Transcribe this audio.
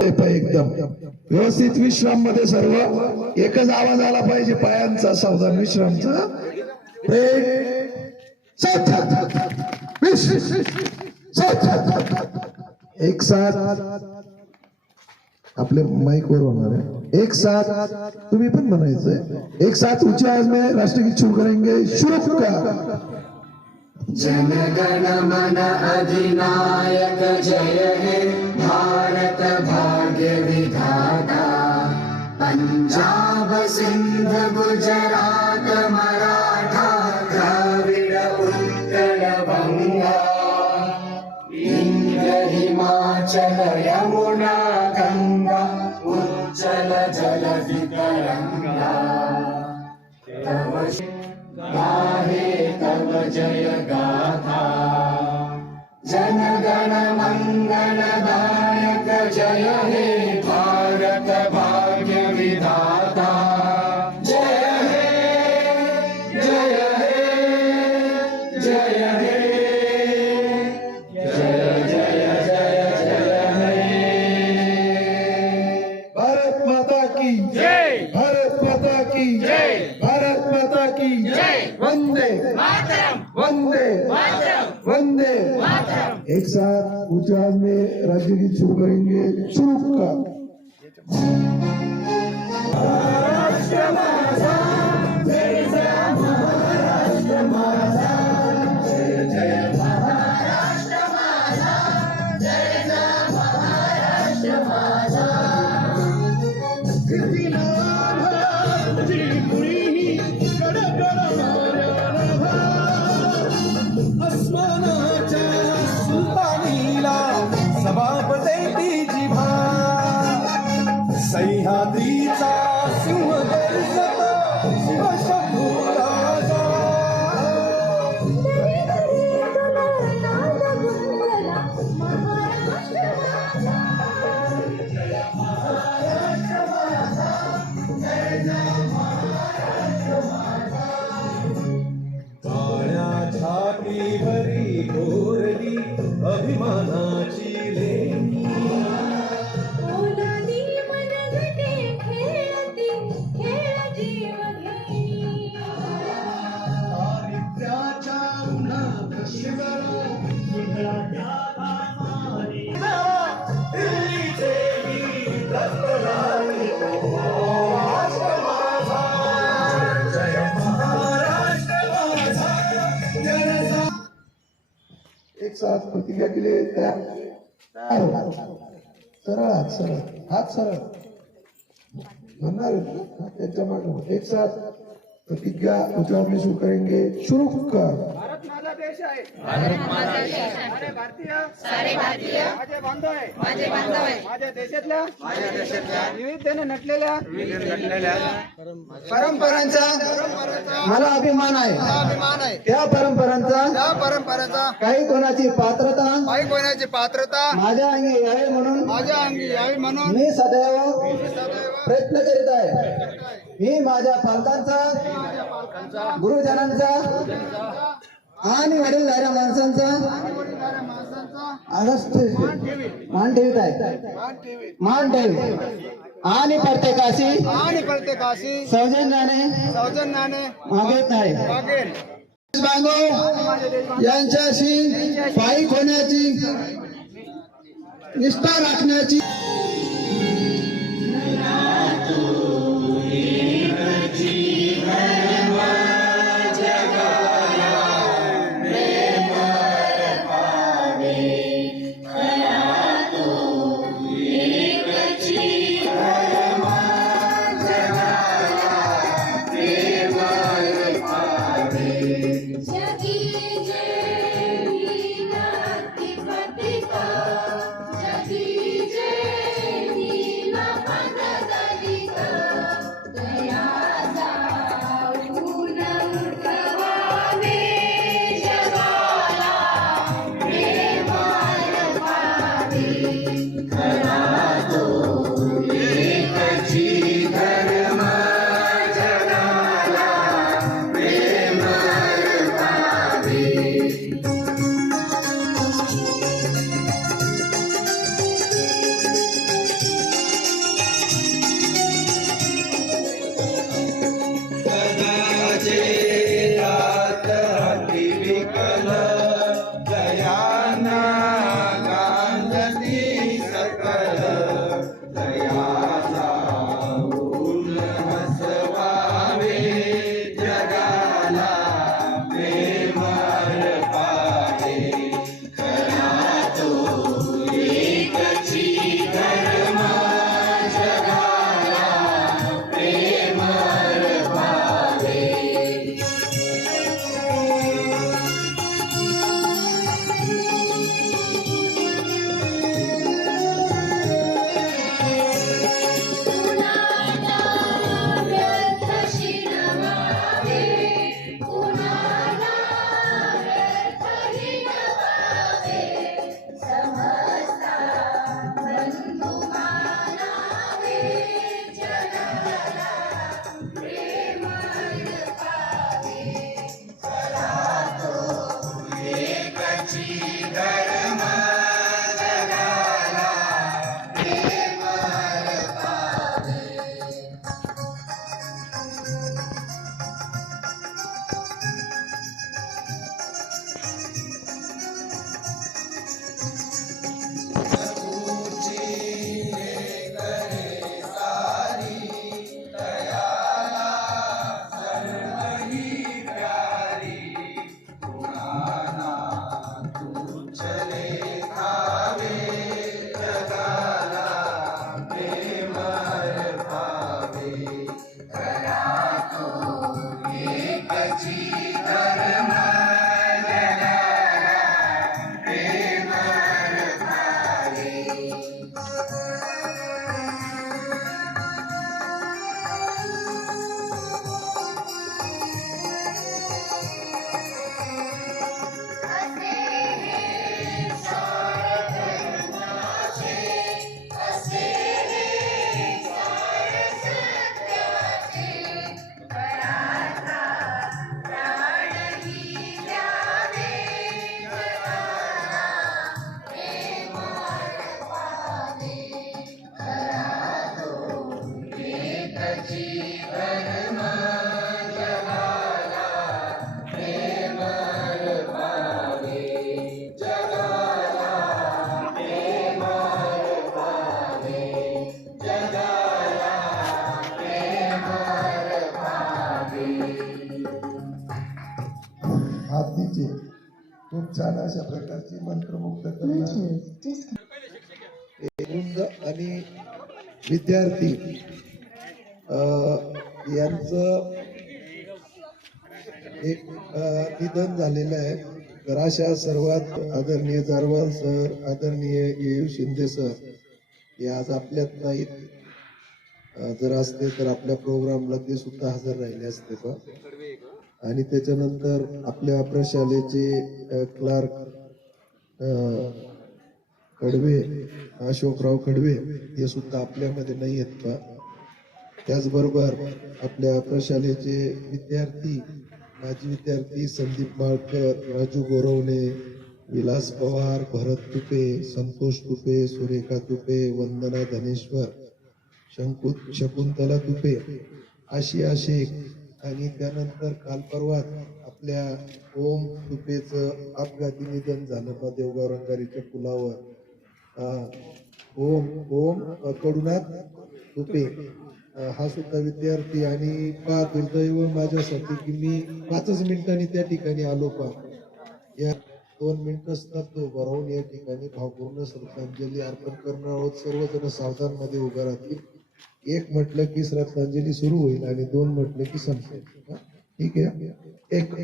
एकदम व्यवस्थित विश्राम मध्ये सर्व एकच आवाज आला पाहिजे पायांचा सावधान विश्रामचा एक साथ आपले माइक वर होणार है एक साथ तुम्ही पण म्हणायचंय एक साथ ऊंचे आवाज में राष्ट्रगीत शुरू करेंगे शुरू का जन गण मन अधिनायक जय हे भारत भाग्य विधाता पंजाब सिंध गुजरात मराठा द्राविड उत्कल बंगा इंद्र हिमाचल यमुना गंगा उज्जल जलधि तरंगा तव गाहे तव जय गाथा जन गण मंगल दायक जय हे भारत भाग्य विधाता जय हे जय हे जय हे जय जय जय जय हे भारत माता की जय भारत माता की जय भारत माता की जय वंदे मातरम वंदे मातरम वंदे मातरम। एक साथ ऊंचे आवाज में राष्ट्रगीत शुरू करेंगे शुरू का सह्याद्रीचा सिंह गर्जत शिवशंभू राजा काळ्या छातीवरी घोरली अभिमानाची लेणी एक साथ प्रतिज्ञा के लिए तैयार हो सरळ हात सरळ म्हणणार त्यांच्या मागे एक साथ प्रतिज्ञा ऊंचे आवाज में शुरू करेंगे शुरू कर भारत माझा देश आहे भारत माझा देश आहे सारे भारतीय माझे बांधव आहे माझ्या देशातल्या विविधतेने नटलेल्या परंपरांचा मला अभिमान आहे त्या परंपरांचा काही कोणाची पात्रता माझ्या अंगी यावी म्हणून मी सदैव प्रयत्न करीत आहे मी माझ्या पालकांचा गुरुजनांचा आणि वडीलधाऱ्या माणसांचा मान ठेवीत आहे मान ठेवी आणि प्रत्येकाशी सौजन्याने मागत आहे बांधव यांच्याशी पाईक होण्याची निष्ठा राखण्याची विनती सकल दयाचा ऊन हसवावे जगाला प्रेम अर्पावे खरा तो एकची धर्म जगाला प्रेम अर्पावे कुणाला व्यर्थ शिणवावे, कुणाला व्यर्थ हिणवावे, समस्ता बंधू मानावे, जगाला प्रेम अर्पावे. खरा तो एकची धर्म जगाला प्रेम अर्पावे असे हे सार धर्माचे, असे हे सार सत्याचे, पराचा प्राणही द्यावे, जगाला प्रेम अर्पावे. खरा तो एकची धर्म जगाला प्रेम अर्पावे. जगाला प्रेम अर्पावे जगाला प्रेम अर्पावे हातीचे खूप छान अशा प्रकारची मंत्रमुग्ध करणार वृंद आणि विद्यार्थी यांचं एक निधन झालेलं आहे. तर अशा सर्वात आदरणीय जारवाल सर, आदरणीय येऊ शिंदे सर हे आज आपल्यात नाहीत. जर असते तर आपल्या प्रोग्रामला ते सुद्धा हजर राहिले असते पण. आणि त्याच्यानंतर आपल्या प्रशालेचे क्लार्क कडवे, अशोकराव कडवे हे सुद्धा आपल्यामध्ये नाही आहेत का. त्याचबरोबर आपल्या प्रशालेचे विद्यार्थी, माजी विद्यार्थी संदीप माळकर, राजू गोरवणे, विलास पवार, भरत तुपे, संतोष तुपे, सुरेखा तुपे, वंदना धनेश्वर, शकुंतला तुपे, आशिया शेख. आणि त्यानंतर काल परवाच आपल्या ओम तुपेचं अपघाती निधन झालं बा देवगाव रंगारीच्या पुलावर. ओम कडुनाथ तुपे हा सुद्धा विद्यार्थी. आणि पा दुर्दैव माझ्यासाठी की मी 5 मिनिटांनी त्या ठिकाणी आलो पा. या 2 मिनिटं स्तब्ध उभं राहून या ठिकाणी भावपूर्ण श्रद्धांजली अर्पण करणार आहोत. सर्वजण सावधान मध्ये उभं राहतील. 1 म्हटलं की श्रद्धांजली सुरू होईल आणि 2 म्हटलं की संपेल. ठीक आहे. एक